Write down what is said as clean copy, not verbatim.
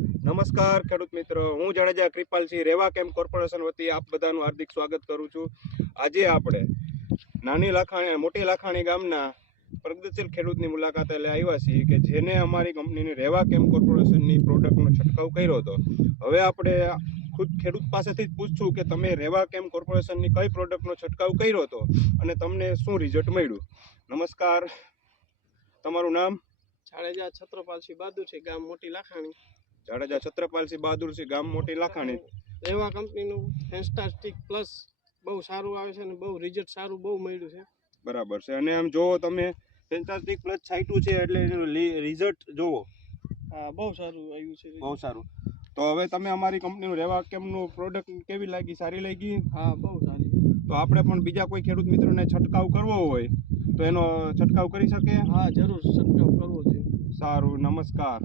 નમસ્કાર ખેડૂત મિત્રો, હું જાડેજા કૃપાલસિંહ રેવા કેમ્પ કોર્પોરેશન વતી આપ બધાનું હાર્દિક સ્વાગત કરું છું. આજે આપણે નાની લાખાણી મોટી લાખાણી ગામના પ્રગતિશીલ ખેડૂતની મુલાકાતે લઈ આવ્યા છીએ કે જેને અમારી કંપનીની રેવા કેમ્પ કોર્પોરેશનની પ્રોડક્ટનો છંટકાવ કર્યો હતો. હવે આપણે ખુદ ખેડૂત પાસેથી જ પૂછશું કે તમે રેવા કેમ્પ કોર્પોરેશનની કઈ પ્રોડક્ટનો છંટકાવ કર્યો હતો અને તમને શું રિઝલ્ટ મળ્યું. નમસ્કાર, તમારું નામ? જાડેજા છત્રપાલસિંહ બહાદુરસિંહ, ગામ મોટી લાખાણી. જાડેજા છત્રપાલસિંહ બહાદુરસિંહ, ગામ મોટી લાખાણી. રેવા કંપનીનું ફેન્ટાસ્ટિક પ્લસ બહુ સારું આવે છે અને બહુ રિઝલ્ટ સારું બહુ મળ્યું છે. બરાબર છે. અને આમ જોવો તમે ફેન્ટાસ્ટિક પ્લસ છાંટ્યું છે એટલે એનું રિઝલ્ટ જોવો. હા, બહુ સારું આવ્યું છે. બહુ સારું. તો હવે તમે અમારી કંપનીનું રેવા કેમ્પનું પ્રોડક્ટ કેવી લાગી? સારી લાગી? હા, બહુ સારી. તો આપણે પણ બીજા કોઈ ખેડૂત મિત્રોને છંટકાવ કરવો હોય તો એનો છંટકાવ કરી શકે? હા, જરૂર છંટકાવ કરવો છે. સારું, નમસ્કાર.